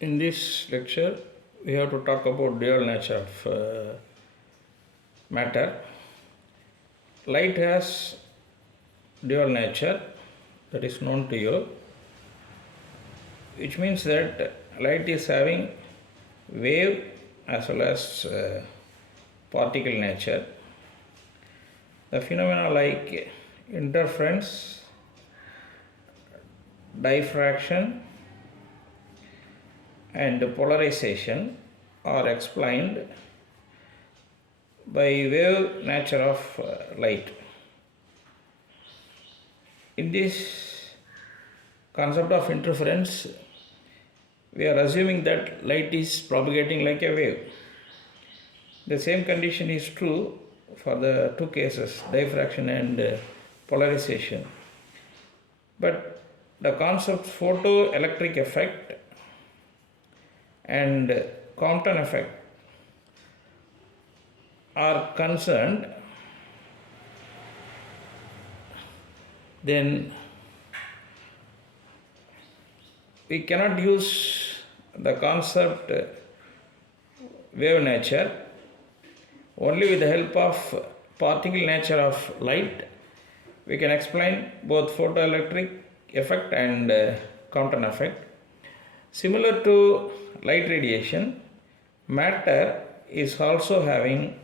In this lecture, we have to talk about dual nature of matter. Light has dual nature, that is known to you, which means that light is having wave as well as particle nature. The phenomena like interference, diffraction, and polarization are explained by wave nature of light. In this concept of interference, we are assuming that light is propagating like a wave. The same condition is true for the two cases, diffraction and polarization. But the concept photoelectric effect and Compton effect are concerned, then we cannot use the concept wave nature. Only with the help of particle nature of light we can explain both photoelectric effect and Compton effect. Similar to light radiation, matter is also having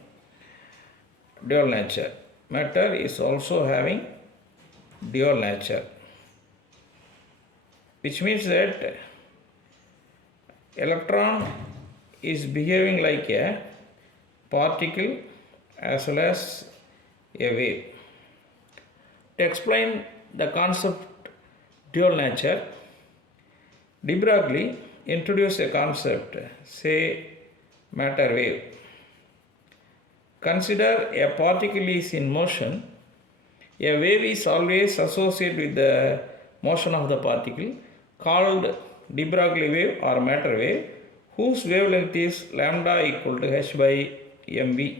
dual nature. Matter is also having dual nature, which means that electron is behaving like a particle as well as a wave. To explain the concept dual nature, de Broglie introduced a concept, say matter wave. Consider a particle is in motion. A wave is always associated with the motion of the particle, called de Broglie wave or matter wave, whose wavelength is lambda equal to h by mv,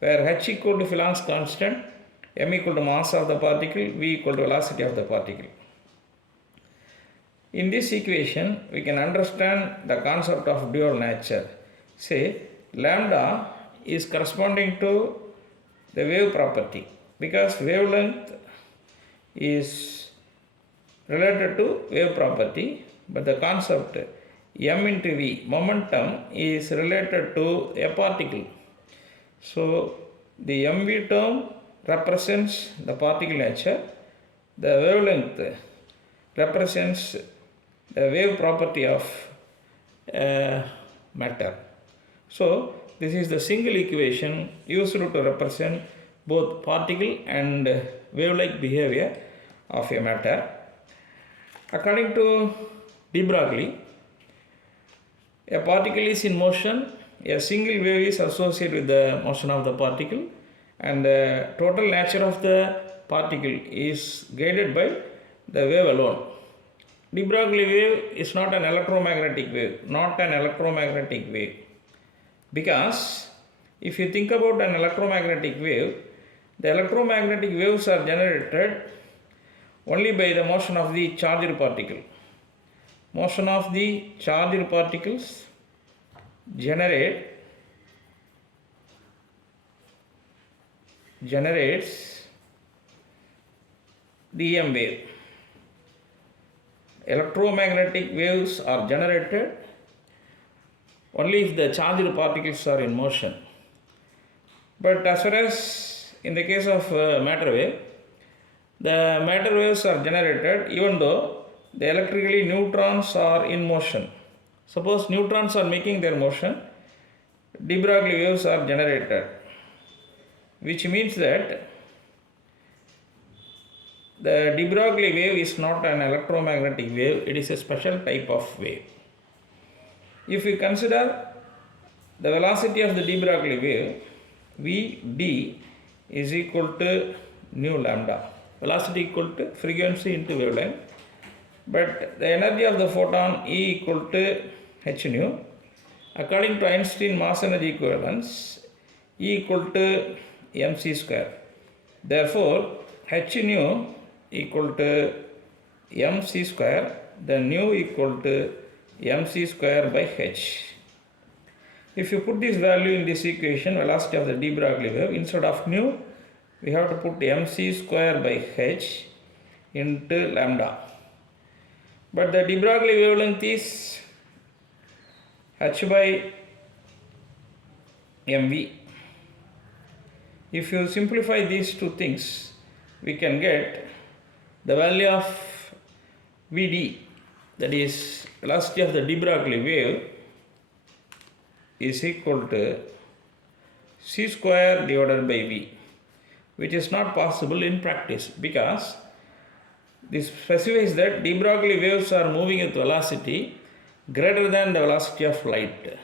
where h equal to Planck's constant, m equal to mass of the particle, v equal to velocity of the particle. In this equation, we can understand the concept of dual nature. Say, lambda is corresponding to the wave property because wavelength is related to wave property, but the concept m into v, momentum, is related to a particle. So, the mv term represents the particle nature, the wavelength represents the wave property of matter. So, this is the single equation used to represent both particle and wave-like behavior of a matter. According to de Broglie, a particle is in motion, a single wave is associated with the motion of the particle, and the total nature of the particle is guided by the wave alone. De Broglie wave is not an electromagnetic wave, because if you think about an electromagnetic wave, the electromagnetic waves are generated only by the motion of the charged particle. Motion of the charged particles generates the EM wave. Electromagnetic waves are generated only if the charged particles are in motion. But as far as in the case of matter wave, the matter waves are generated even though the electrically neutrons are in motion. Suppose neutrons are making their motion, de Broglie waves are generated, which means that the de Broglie wave is not an electromagnetic wave, it is a special type of wave. If we consider the velocity of the de Broglie wave, Vd is equal to nu lambda. Velocity equal to frequency into wavelength. But the energy of the photon E equal to h nu. According to Einstein mass energy equivalence, E equal to mc square. Therefore, h nu equal to mc square, then nu equal to mc square by h. If you put this value in this equation, velocity of the de Broglie wave, instead of nu, we have to put mc square by h into lambda. But the de Broglie wavelength is h by mv. If you simplify these two things, we can get the value of Vd, that is velocity of the de Broglie wave, is equal to c square divided by v, which is not possible in practice because this specifies that de Broglie waves are moving with velocity greater than the velocity of light.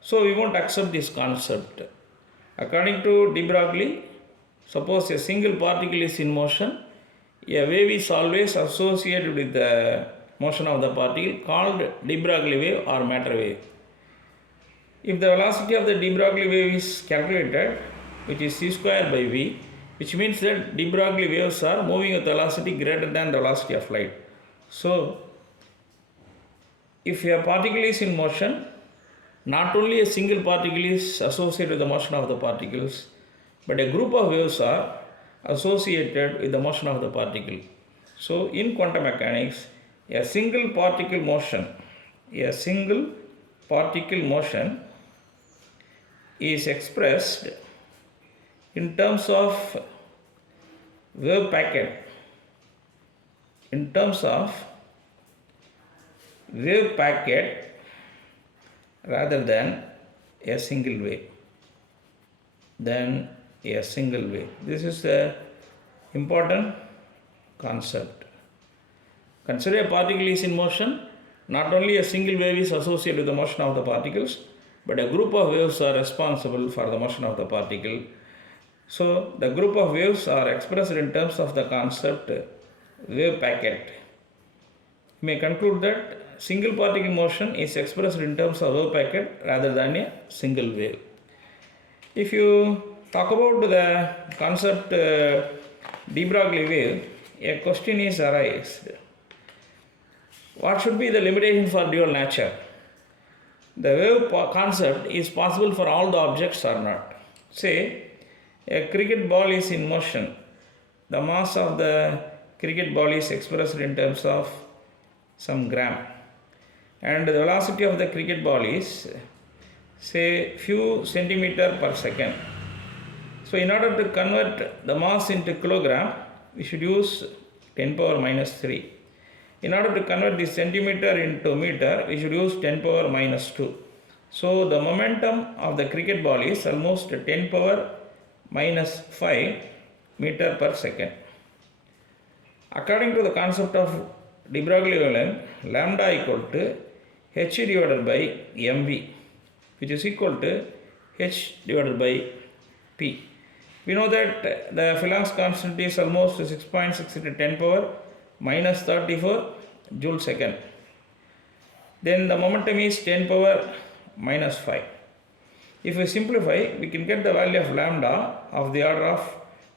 So we won't accept this concept. According to de Broglie, suppose a single particle is in motion, a wave is always associated with the motion of the particle called de Broglie wave or matter wave. If the velocity of the de Broglie wave is calculated, which is c square by v, which means that de Broglie waves are moving with velocity greater than the velocity of light. So, if a particle is in motion, not only a single particle is associated with the motion of the particles, but a group of waves are associated with the motion of the particle. So, in quantum mechanics, a single particle motion is expressed in terms of wave packet, rather than a single wave. This is the important concept. Consider a particle is in motion. Not only a single wave is associated with the motion of the particles, but a group of waves are responsible for the motion of the particle. So, the group of waves are expressed in terms of the concept wave packet. You may conclude that single particle motion is expressed in terms of wave packet rather than a single wave. If you talk about the concept de Broglie wave, a question is arised. What should be the limitation for dual nature? The wave concept is possible for all the objects or not. Say, a cricket ball is in motion. The mass of the cricket ball is expressed in terms of some gram. And the velocity of the cricket ball is, say, few centimeter per second. So, in order to convert the mass into kilogram, we should use 10 power minus 3. In order to convert the centimeter into meter, we should use 10 power minus 2. So, the momentum of the cricket ball is almost 10 power minus 5 meter per second. According to the concept of de Broglie wavelength, lambda equal to h divided by mv, which is equal to h divided by p. We know that the Planck's constant is almost 6.6 into 10 power minus 34 joule second. Then the momentum is 10 power minus 5. If we simplify, we can get the value of lambda of the order of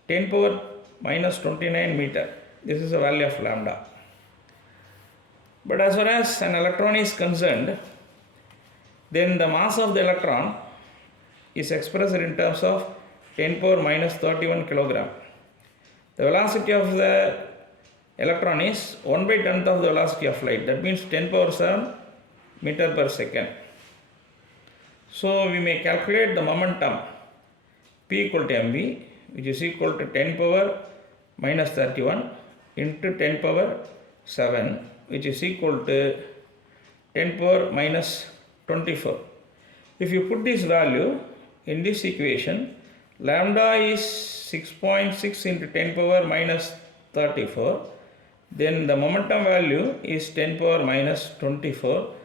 10 power minus 29 meter. This is the value of lambda. But as far as an electron is concerned, then the mass of the electron is expressed in terms of 10 power minus 31 kilogram. The velocity of the electron is 1 by 10th of the velocity of light. That means 10 power 7 meter per second. So we may calculate the momentum P equal to mv, which is equal to 10 power minus 31 into 10 power 7, which is equal to 10 power minus 24. If you put this value in this equation, lambda is 6.6 into 10 power minus 34. Then the momentum value is 10 power minus 24.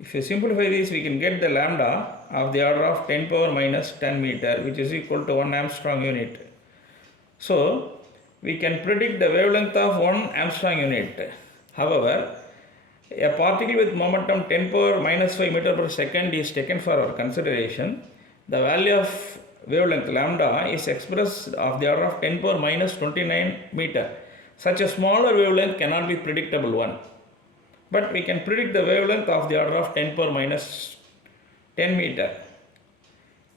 If you simplify this, we can get the lambda of the order of 10 power minus 10 meter, which is equal to 1 Armstrong unit. So, we can predict the wavelength of 1 Armstrong unit. However, a particle with momentum 10 power minus 5 meter per second is taken for our consideration. The value of wavelength lambda is expressed of the order of 10 power minus 29 meter. Such a smaller wavelength cannot be predictable one. but we can predict the wavelength of the order of 10 power minus 10 meter.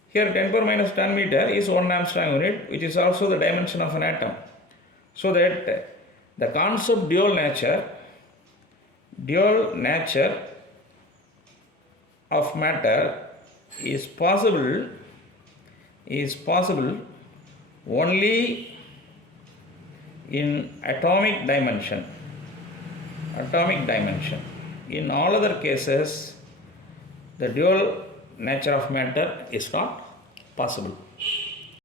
Here 10 power minus 10 meter is 1 Armstrong unit, which is also the dimension of an atom. So that the concept dual nature of matter is possible only in atomic dimension. In all other cases, the dual nature of matter is not possible.